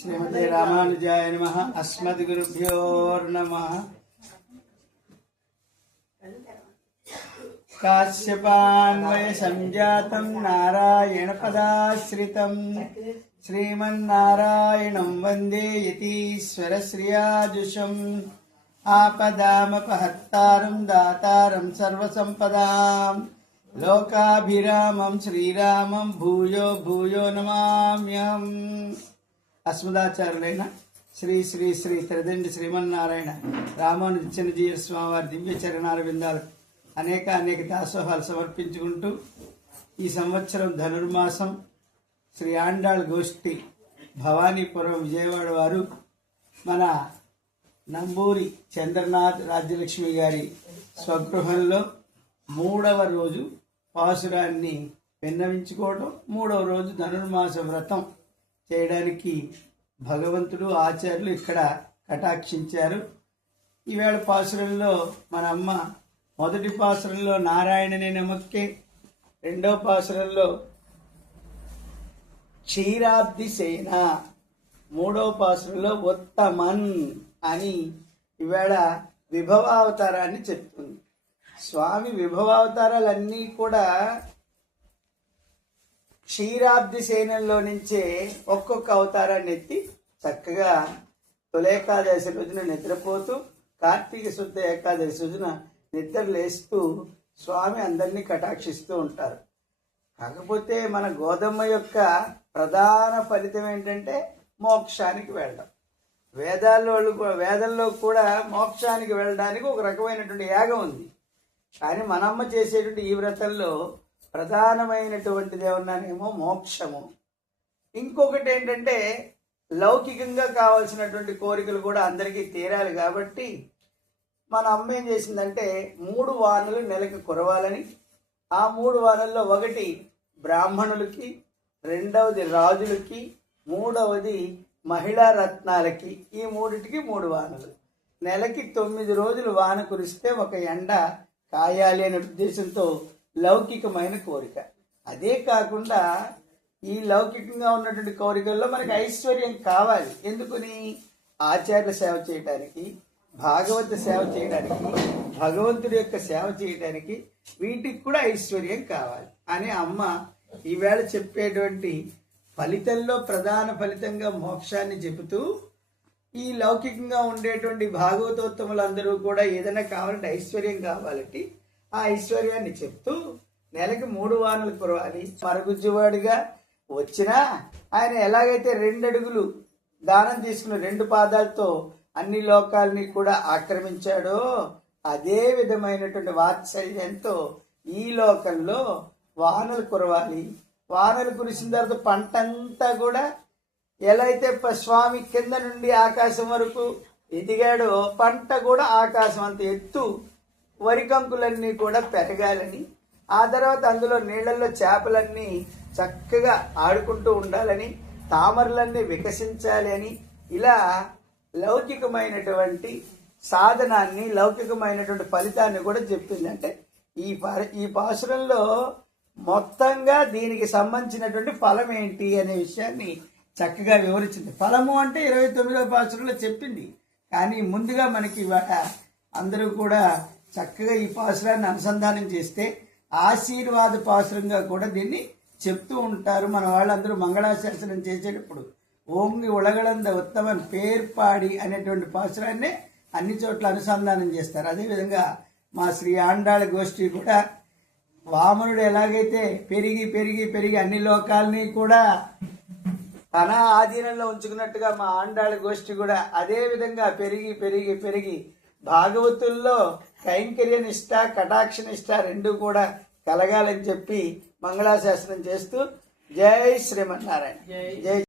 श्रीमते रामानुजाय नमः। अस्मद्गुरुभ्यो नमः। काश्यपान्वय संजातं नारायण पदाश्रितं श्रीमन्नारायणं वन्दे यतीश्वर श्रियाजुषम् आपदामपहत्तारं दातारं सर्वसंपदां लोकाभिरामं श्रीरामं भूयो भूयो नमाम्यहम्। अस्मदाचार्युलैన శ్రీ శ్రీ శ్రీ త్రిదండి శ్రీమన్నారాయణ రామానుజ చిన్నజీవ స్వామి వారి దివ్య చరణాల విందాలు అనేక దాసోహాలు సమర్పించుకుంటూ ఈ సంవత్సరం ధనుర్మాసం శ్రీ ఆండాళ్ గోష్ఠి భవానీపురం విజయవాడ వారు మన నంబూరి చంద్రనాథ్ రాజ్యలక్ష్మి గారి స్వగృహంలో 3వ రోజు పాసురాన్ని విన్నవించుకోవడం, 3వ రోజు ధనుర్మాస వ్రతం చేయడానికి భగవంతుడు ఆచార్యులు ఇక్కడ కటాక్షించారు. ఈవేళ పాసురంలో మన అమ్మ మొదటి పాసురంలో నారాయణనే నమక్కే, రెండవ పాసురంలో క్షీరాబ్ది సేన, 3వ పాసురంలో ఉత్తమన్ అని ఈవేళ విభవావతారాన్ని చెప్తుంది. స్వామి విభవావతారాలన్నీ కూడా క్షీరాబ్ది సేనంలో నుంచే ఒక్కొక్క అవతారాన్ని ఎత్తి చక్కగా తొలేకాదశి రోజున నిద్రపోతూ కార్తీక శుద్ధ ఏకాదశి రోజున నిద్రలేస్తూ స్వామి అందరినీ కటాక్షిస్తూ ఉంటారు. కాకపోతే మన గోధుమ యొక్క ప్రధాన ఫలితం ఏంటంటే మోక్షానికి వెళ్ళడం. వేదంలో కూడా మోక్షానికి వెళ్ళడానికి ఒక రకమైనటువంటి యాగం ఉంది. కానీ మనమ్మ చేసేటువంటి ఈ వ్రతంలో ప్రధానమైనటువంటిది ఏమన్నానేమో మోక్షము. ఇంకొకటి ఏంటంటే లౌకికంగా కావాల్సినటువంటి కోరికలు కూడా అందరికీ తీరాలి. కాబట్టి మన అమ్మ ఏం చేసిందంటే 3 వానలు నెలకు కురవాలని, ఆ 3 వానల్లో ఒకటి బ్రాహ్మణులకి, రెండవది రాజులకి, మూడవది మహిళా రత్నాలకి, ఈ 3టికి 3 వానలు. నెలకి 9 రోజులు వాన కురిస్తే ఒక ఎండ కాయాలి అనే ఉద్దేశంతో లౌకికమైన కోరిక. అదే కాకుండా ఈ లౌకికంగా ఉన్నటువంటి కోరికల్లో మనకి ఐశ్వర్యం కావాలి. ఎందుకని? ఆచార్య సేవ చేయడానికి, భాగవత సేవ చేయడానికి, భగవంతుడి యొక్క సేవ చేయడానికి, వీటికి కూడా ఐశ్వర్యం కావాలి అని అమ్మ ఈవేళ చెప్పేటువంటి ఫలితంలో ప్రధాన ఫలితంగా మోక్షాన్ని చెబుతూ, ఈ లౌకికంగా ఉండేటువంటి భాగవతోత్తములందరూ కూడా ఏదైనా కావాలంటే ఐశ్వర్యం కావాలంటే ఆ ఐశ్వర్యాన్ని చెప్తూ నెలకి 3 వానలు కురవాలి. మరుగుజ్జువాడిగా వచ్చినా ఆయన ఎలాగైతే 2 అడుగులు దానం తీసుకుని 2 పాదాలతో అన్ని లోకాలని కూడా ఆక్రమించాడో అదే విధమైనటువంటి వాత్సల్యంతో ఈ లోకంలో వానలు కురవాలి. వానలు కురిసిన తర్వాత పంటంతా కూడా ఎలా అయితే స్వామి కింద నుండి ఆకాశం వరకు ఎదిగాడో పంట కూడా ఆకాశం అంత ఎత్తు వరికంకులన్నీ కూడా పెరగాలని, ఆ తర్వాత అందులో నీళ్లలో చేపలన్నీ చక్కగా ఆడుకుంటూ ఉండాలని, తామరలన్నీ వికసించాలి అని, ఇలా లౌకికమైనటువంటి సాధనాన్ని, లౌకికమైనటువంటి ఫలితాన్ని కూడా చెప్పింది. అంటే ఈ పాసురంలో మొత్తంగా దీనికి సంబంధించినటువంటి ఫలం ఏంటి అనే విషయాన్ని చక్కగా వివరించింది. ఫలము అంటే 29వ పాసురంలో చెప్పింది. కానీ ముందుగా మనకి అందరూ కూడా చక్కగా ఈ పాసురాన్ని అనుసంధానం చేస్తే ఆశీర్వాద పాసురంగా కూడా దీన్ని చెప్తూ ఉంటారు. మన వాళ్ళందరూ మంగళాశాసనం చేసేటప్పుడు ఓంగి ఉలగలంద ఉత్తమన్ పేర్పాడి అనేటువంటి పాసురాన్నే అన్ని చోట్ల అనుసంధానం చేస్తారు. అదేవిధంగా మా శ్రీ ఆండాళ్ గోష్ఠి కూడా వామనుడు ఎలాగైతే పెరిగి పెరిగి పెరిగి అన్ని లోకాలని కూడా తన ఆధీనంలో ఉంచుకున్నట్టుగా మా ఆండాళ్ గోష్ఠి కూడా అదే విధంగా పెరిగి పెరిగి పెరిగి భాగవతుల్లో కైంకర్య నిష్ఠ, కటాక్ష నిష్ఠ 2 కూడా కలగాలని చెప్పి మంగళాశాసనం చేస్తూ జై శ్రీమన్నారాయణ. జై